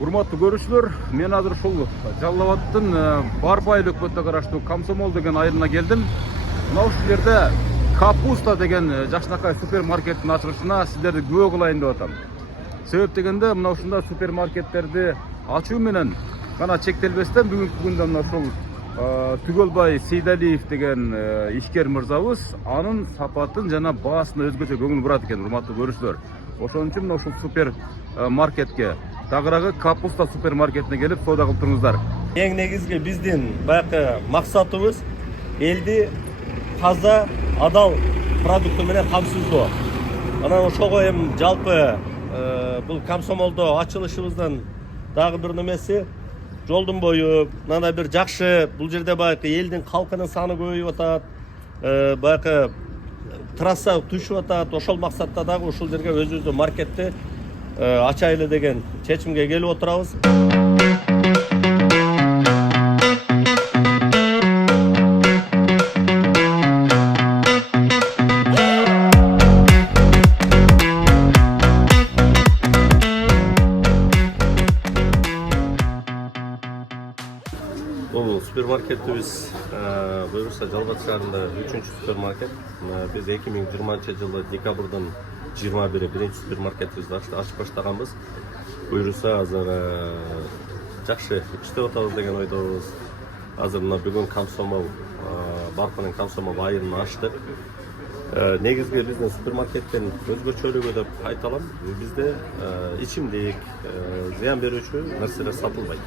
Урматтуу көрүүчүлөр, мен азыр ушул Жалал Абадтын Барбай өлкөтүнө караштуу Комсомол деген айылына келдим. Мына ушул жерде Капуста деген жакшынакай супермаркеттин ачылышына сиздерди күбө кылайын деп атам. Себеп дегенде мына ушундай супермаркеттерди ачуу менен гана чектелбестен бүгүнкү күндө мына ушул Түгөлбай Сейдалиев деген ишкер мырзабыз анын сапатын жана баасына өзгөчө көңүл бурат экен, урматтуу көрүүчүлөр. Ошон үчүн мына ушул супермаркетке тагыраагы Капуста супермаркетине келип соода кылып туруңуздар. Эң негизги биздин баягы максатыбыз элди таза, адал продукты менен камсыздоо. Анан ошого эми жалпы бул Комсомолдо ачылышыбыздын дагы бир немеси жолдун бою мындай бир жакшы, бул жерде баягы элдин калкынын саны көбөйүп атат, баягы трасса түшүп атат. Ошол максатта дагы ушул жерге өзүбүздүн маркетти ачайлы деген чечимге келип отурабыз. Бул супермаркетибиз буюрса Жалал Абад шаарында 3-супермаркет. Биз 2020-жылы декабрдын 21-и биринчи супермаркетибизди ачып баштаганбыз. Буюрса азыр жакшы иштеп атабыз деген ойдобуз. Азыр мына бүгүн Комсомол Барпанын Комсомол айылын ачтык. Негизги биздин супермаркеттин өзгөчөлүгү деп айта алам. Бизде ичимдик, зыян берүүчү нерселер сатылбайт.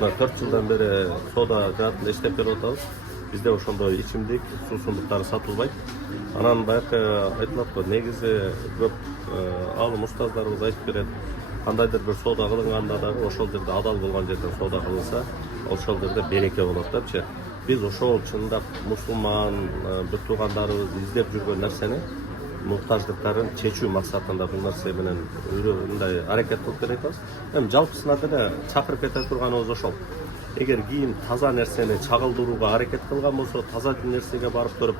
4 жылдан бери соода жаатында иштеп берип атабыз. Бизде ошондой ичимдик, суусундуктар сатылбайт. Анан баягы айтылат го, негизи көп алым устаздарыбыз айтып берет. Кандайдыр бир соода кылынганда дагы ошол жерде адал болгон жерден соода кылынса, ошол жерде береке болот депчи. Биз ошол чындап мусулман бир туугандарыбыз издеп жүргөн нерсени, муктаждыктарын чечүү максатында бул нерсе менен мындай аракет кылып беребиз. Эми жалпысына деле чакырып кете турганыбыз ошол. Эгер кийин таза нерсени чагылдырууга аракет кылган болсо, таза нерсеге барып туруп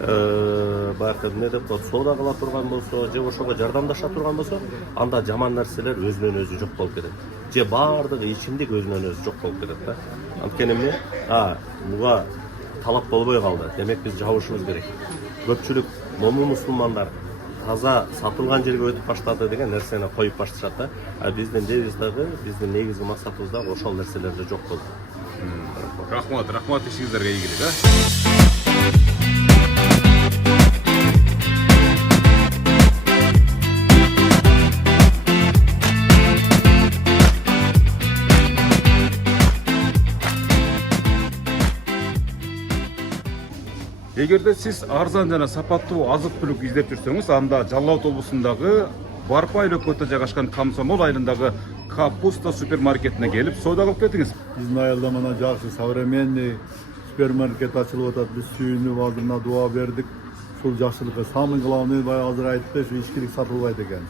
баягы эмне деп коет, соода кыла турган болсо, же ошого жардамдаша турган болсо, анда жаман нерселер өзүнөн өзү жок болуп кетет. Же баардыгы ичимдик өзүнөн өзү жок болуп кетет да. Анткени эмне? Буга талап болбой калды. Демек биз жабышыбыз керек. Көпчүлүк момун мусулмандар таза сатылган жерге өтүп баштады деген нерсени коюп башташат да. Биздин дебиз дагы, биздин негизги максатыбыз дагы ошол нерселерде жок болду. Рахмат ишиңиздерге ийгилик, Эгерде сиз арзан жана сапаттуу азык-түлүк издеп жүрсөңүз, анда Жалал Абад облусундагы Барбай өлкөтүнө жайгашкан Комсомол айылындагы Капуста супермаркетине келип соода кылып кетиңиз. Биздин айылда мына жакшы современный супермаркет ачылып атат. Биз сүйүнүп алдына дуа бердик. Ушул жакшылыкка самый главный баягы азыр айтты, ушу ичкилик сатылбайт экен.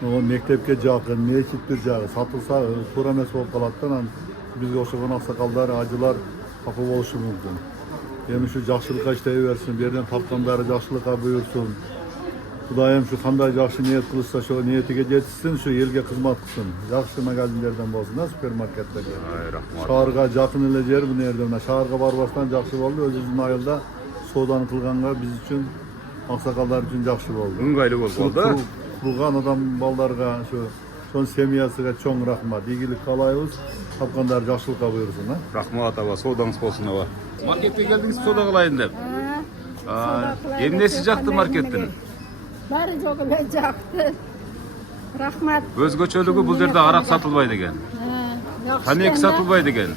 Мектепке жакын, мечиттер жагы сатылса туура эмес болуп калат да. Анан бизге ошого аксакалдар, ажылар капа болушу мүмкүн. Эми ушу жакшылыкка иштей берсин, берден тапкан баары жакшылыкка буйрсун. Кудайым ушу кандай жакшы ниет кылышса, ошо ниетиге жетишсин, ушу элге кызмат кылсын. Жакшы магазиндерден болсун да, супермаркеттерде. Рахмат. Шаарга жакын эле жер бул жерде. Мына шаарга барбастан жакшы болду. Өзүбүздүн айылда сооданы кылганга биз үчүн, аксакалдар үчүн жакшы болду. Ыңгайлуу болду да. Курган адам балдарга, ошонун семьясыга чоң рахмат. Ийгилик каалайбыз. Тапкандар жакшылыкка буйрсун, да. Рахмат аба, соодаңыз болсун аба. Маркетке келдиңиз соода кылайын деп. Эмнеси жакты маркеттин? Баары жок эле жакты. Рахмат. Өзгөчөлүгү бул жерде арак сатылбайт экен. Тамеки сатылбайт экен.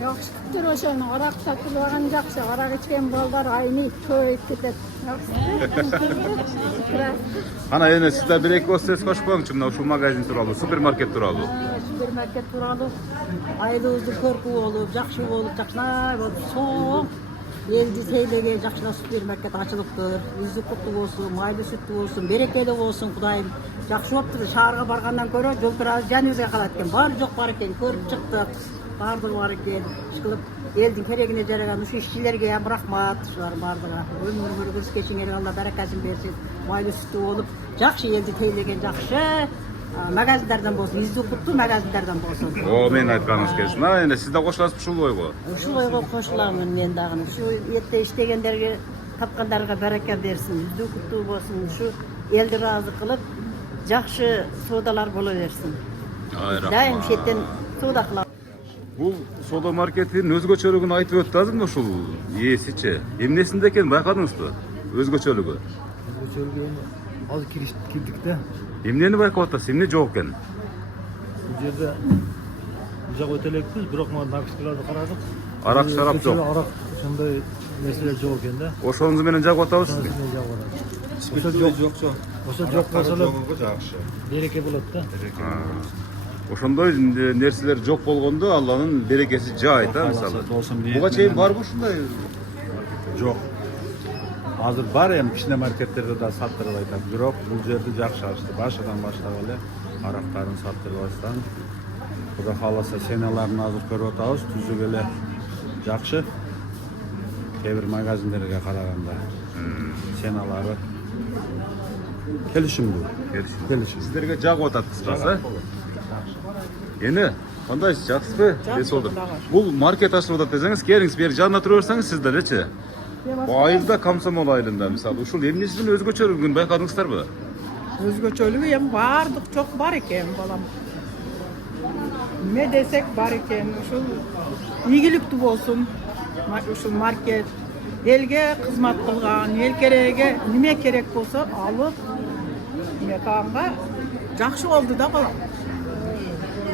Жакшы ошону арак сатылбаган жакшы. Арак ичкен балдар айнып көбөйүп кетет. Ана эне сиз да бир эки ооз сөз кошуп коюңчу мына ушул магазин тууралуу, супермаркет тууралуу. Супермаркет тууралуу айылыбызды көркү болуп, жакшы болуп, жакшылай болуп, соң элди тейлеген жакшылап супермаркет ачылыптыр. Үздү куттуу болсун, майлуу сүттүү болсун, берекелүү болсун, Кудайым. Жакшы болуптур. Шаарга баргандан көрө жолтурабыз жаныбызга калат экен. Баары жок бар экен, көрүп чыктык. Баардыгы бар экен. Ишкылып элдин керегине жараган ушу ишчилерге ham рахмат. Ушулар баардыгы өмүрүңөр кечиңер, Алла баракасын берсин. Майлуу сүттүү болуп, жакшы элди тейлеген жакшы. магазиндардан болсын, издүү куттуу магазиндардан болсын. О, мен айтканыңыз келсин. Эне сиз да кошуласыз ушул ойго. Ушул ойго кошуламын мен дагы. Ушу эрте иштегендерге, тапкандарга барака берсин, издүү куттуу болсун. Ушу элди ыраазы кылып, жакшы соодалар боло берсин. Дайым шеттен соода кылам. Бул соода маркетинин өзгөчөлүгүн айтып өттү азыр ушул ээсичи. Эмнесинде экенин байкадыңызбы? Өзгөчөлүгү. Өзгөчөлүгү азыр кирдик да. Эмнени байкап атасыз? Эмне жок экен? Бул жерде жак өтө элекпиз, бирок мына напиткаларды карадык. Арак шарап жок. Арак ошондой нерселер жок экен да. Ошонуңуз менен жагып атабыз сизди. Ошо жок болсо эле береке болот да. Ошондой нерселер жок болгондо Алланын берекеси жаайт, мисалы. Буга чейин барбы ушундай? Жок. Азыр бар эми кичине маркеттерде да саттырып айтат. Бирок бул жерде жакшы ачты. Башынан баштап эле арактарын саттырып атсаң, Кудай кааласа сеналарын азыр көрүп атабыз. Түзүк эле жакшы. Кээ бир магазиндерге караганда сеналары келишимдүү. Келишим. Сиздерге жагып атат кыскасы. Эне, кандай жакшысызбы? Эс болду. Бул маркет ачылып атат десеңиз, келиңиз бери жанына тура берсеңиз сиз делечи. Бу айылда Комсомол айылында мисалы ушул эмнесинин өзгөчөлүгүн байкадыңыздарбы? Өзгөчөлүгү эми баардык жок бар экен балам. Эмне десек бар экен, ушул ийгиликтүү болсун. Ушул маркет элге кызмат кылган, эл кереге неме керек болсо алып метанга жакшы болду да балам.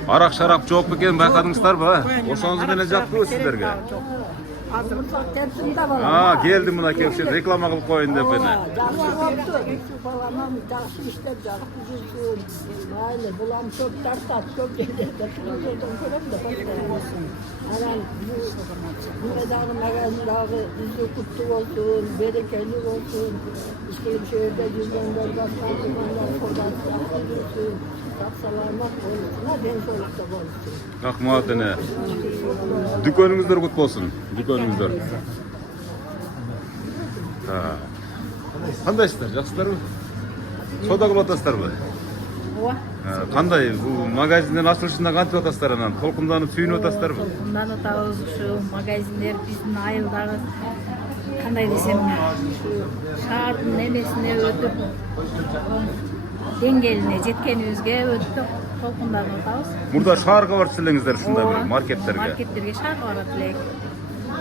Арак шарап жок экенин байкадыңыздарбы? Ошоңуз менен жактыбы сиздерге? Азыр кепсимде балам. Келдим мына кепши реклама кылып коеюн деп эне. Жакшы болду. Балам жакшы иштеп жакшы жүрсүн. Майлы булам көп тартат, көп жерде телевизордон көрөм да болсун. Анан бул дагы магазиндагы издүү куттуу болсун, берекелүү болсун. Ишкилим шээрде жүргөндөр баскандар кодасы жакшы жүрсүн. Сак-саламат болсун, ден соолукта болсун. Рахмат эне. Дүкөнүңүздөр кут болсун. Дүкөнүңүздөр. Кандайсыздар? Жакшысыздарбы? Соода кылып атасыздарбы? Ооба. Кандай бул магазиндин ачылышына кантип атасыздар анан? Толкунданып сүйүнүп атасыздарбы? Толкунданып атабыз ушу магазиндер биздин айылдагы кандай десем, шаардын эмесине өтүп деңгээлине жеткенибизге өтө толкунданып атабыз. Мурда шаарга барып элеңиздер ушундай Ооба, бир маркеттерге. Маркеттерге шаарга барат элек.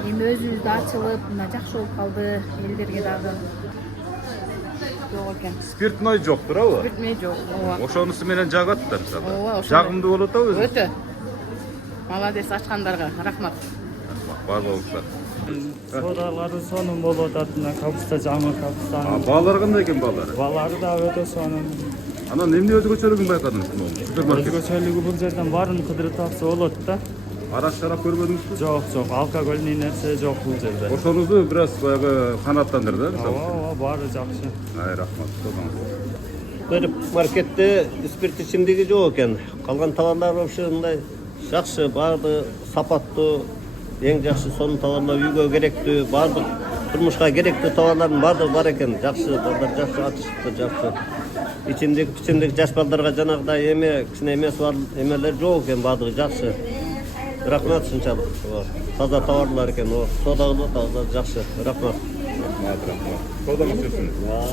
Эми өзүбүздө ачылып, мына жакшы болуп калды, элдерге дагы жок экен. Спиртной жок туурабы? Бүтмөй жок. Ооба. Ошонусу менен жагат да мисалы. Ооба, ошондой. Жагымдуу болуп атабы өзү? Өтө. Молодец ачкандарга, рахмат. Бар болуңуздар. Соодалары сонун болуп атат, мына капуста жаңы капустаны. Баалары кандай экен баалары? Балары да өтө сонун. Анан эмне өзгөчөлүгүн байкадыңыз бул супермаркет? Өзгөчөлүгү бул жерден баарын кыдырып тапса болот да. Арак шарап көрбөдүңүзбү? Жок, алкогольный нерсе жок бул жерде. Ошонузду бир аз баягы канааттандырды, да, мисалы? Ооба, баары жакшы. Рахмат. Бир маркетте спирт ичимдиги жок экен. Калган товарлар вообще мындай жакшы, баарды сапаттуу, эң жакшы сонун товарлар үйгө керектүү, баардык турмушка керектүү товарлардын баардыгы бар экен. Жакшы, балдар жакшы атышыпты, жакшы. Ичимдик жаш балдарга жанагыдай эме, кичине эмеси бар эмелер жок экен, баардыгы жакшы. Рахмат ушунчалык. Таза товарлар экен, соода кылып атабыз, жакшы. Рахмат. Саудаңыз жүрсүн.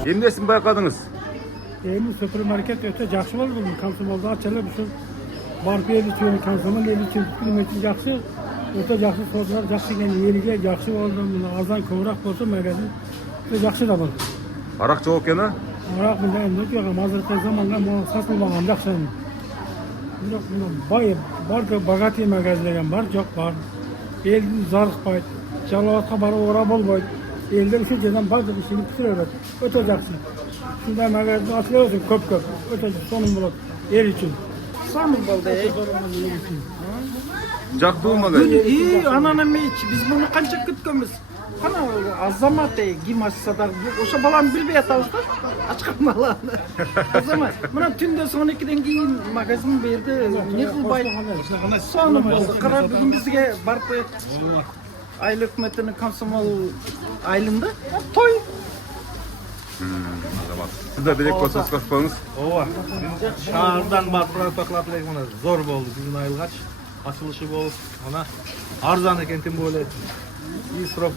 Эмнесин байкадыңыз? Эми супермаркет өтө жакшы болду. Бул Комсомолдо ачылып, ушу барып эл үчүн, Комсомол эл үчүн түзүлмө үчүн жакшы. Өтө жакшы соодалар жакшы экен, элге жакшы болду. Мына азан көбүрөөк болсо магазин өтө жакшы да болду. Арак жок экен, а? Арак мындай эмне жок, азыркы заманга мону сатылбаган жакшы. Бирок мына бай, бар богатый магазин деген бар, жок бар. Элдин зарыкпайт, жалаатка барып ора болбойт. Элдер ушул жерден бардык ишин бүтүрө берет. Өтө жакшы. Ушундай магазин ачыла берсин көп, өтө сонун болот эл үчүн. Сонун болду. Жактуу магазин. Анан эми биз муну канча күткөнбүз. Кана Азамат ким ачса да ошо баланы билбей атабыз да. Ачкан баланы. Азамат, мына түндө 12ден кийин магазин берди. Не кылбайт. Сонун болду. Кара бүгүн бизге барып айыл өкмөтүнүн Комсомол айылында той. Azamат. Siz de dilek bolsa koşpağınız. Ооба. Шаардан барып продуктаклап элек мына зор болду. Бүгүн айылгач ачылышы болуп, мына арзан экен тим болот. И срок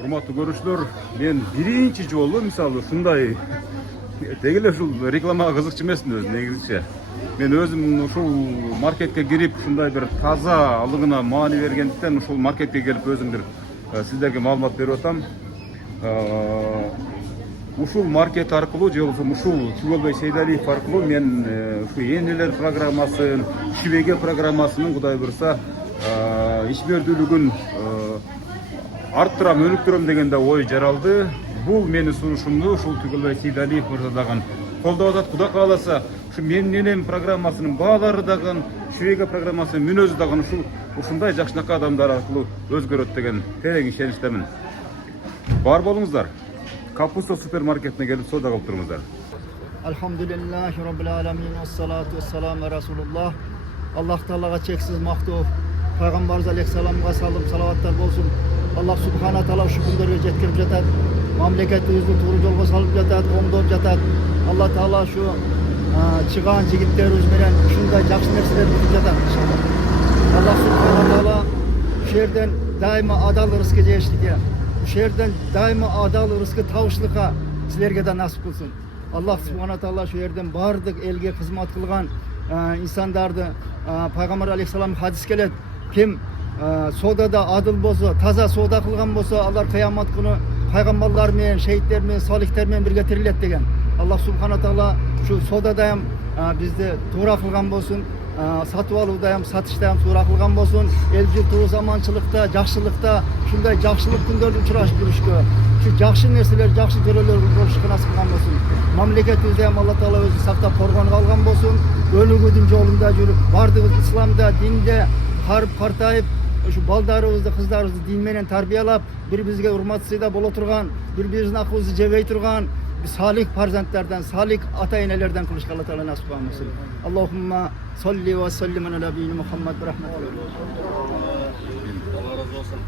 Урматтуу көрүүчүлөр, мен биринчи жолу мисалы ушундай деги эле ушул рекламага кызыкчу эмесмин өзүм негизичи. Мен өзүм ушул маркетке кирип ушундай бир таза алыгына маани бергендиктен ушул маркетке келип өзүм бир сиздерге маалымат берип атам. Ушул маркет аркылуу же болбосо ушул Чүгөлбай Сейдалиев аркылуу мен ушу энелер программасын, шибеге программасынын Кудай буйруса ишмердүүлүгүн арттырам, өнүктүрөм деген да ой жаралды. Бул менин сунушумду ушул Чүгөлбай Сейдалиев мырза дагы колдоп атат. Кудай кааласа, ушу менин энем программасынын баалары дагы, шибеге программасынын мүнөзү дагы ушундай жакшынакай адамдар аркылуу өзгөрөт деген терең ишеничтемин. Бар болуңуздар. Капуста супермаркетине келип соода кылып туруңуздар. Elhamdülillahi Rabbil Alemin ve salatu ve selamu Resulullah. Allah Teala'ga çeksiz maktuf. Peygamberimiz Aleyhisselam'a salım salavattlar olsun. Allah Subhanahu Teala şu günleri yetkirip jatat. Mamleketimizni to'g'ri yo'lga solib jatat, o'ngdab jatat. Allah Teala şu çıkan yigitlerimiz bilen shunday yaxshi narsalarni qilib jatat inşallah. Allah Subhanahu Teala şu yerden daima adal rızkı yeyishlikka, şu yerden daima adal rızkı tavışlıkka sizlerge de nasip kılsın. Allah Subhanahu Teala şu yerden bardık elge hizmet kılgan insanlardı. Peygamber Aleyhisselam hadis gelet. Kim sodada adıl bolsa, taza soda kılgan bolsa, Allah kıyamet günü peygamberler men, şehitler men, salihler men birge tirilet degen. Allah Subhanahu Teala şu sodada ham bizde to'g'ri kılgan bolsun. Satıp alıda ham, satışda ham to'g'ri kılgan bolsun. El yurtu zamançılıkta, jakşılıkta, şunday jakşılık günlerde uçuraşıp duruşku. Şu jakşı nerseler, jakşı göröler boluşku nasip kılgan bolsun. Mamleketimizde ham Allah Teala özü saktap korganyp algan bolsun. Ölügüdün yolunda yürüp, bardığımız İslamda, dinde, harp partayıp, şu baldarımızды, kızlarımızды din menen tarbiyalap, bir-birimizge hurmatsıyda bola turgan, bir-birimizin akılımızı jebey turgan, salih farzandlardan, salih ata-enelerden kılışka Allah Teala nasip kılmasın. Allahumma salli ve sellim ala nabiyyina Muhammed ve rahmetullahi. Allah razı olsun.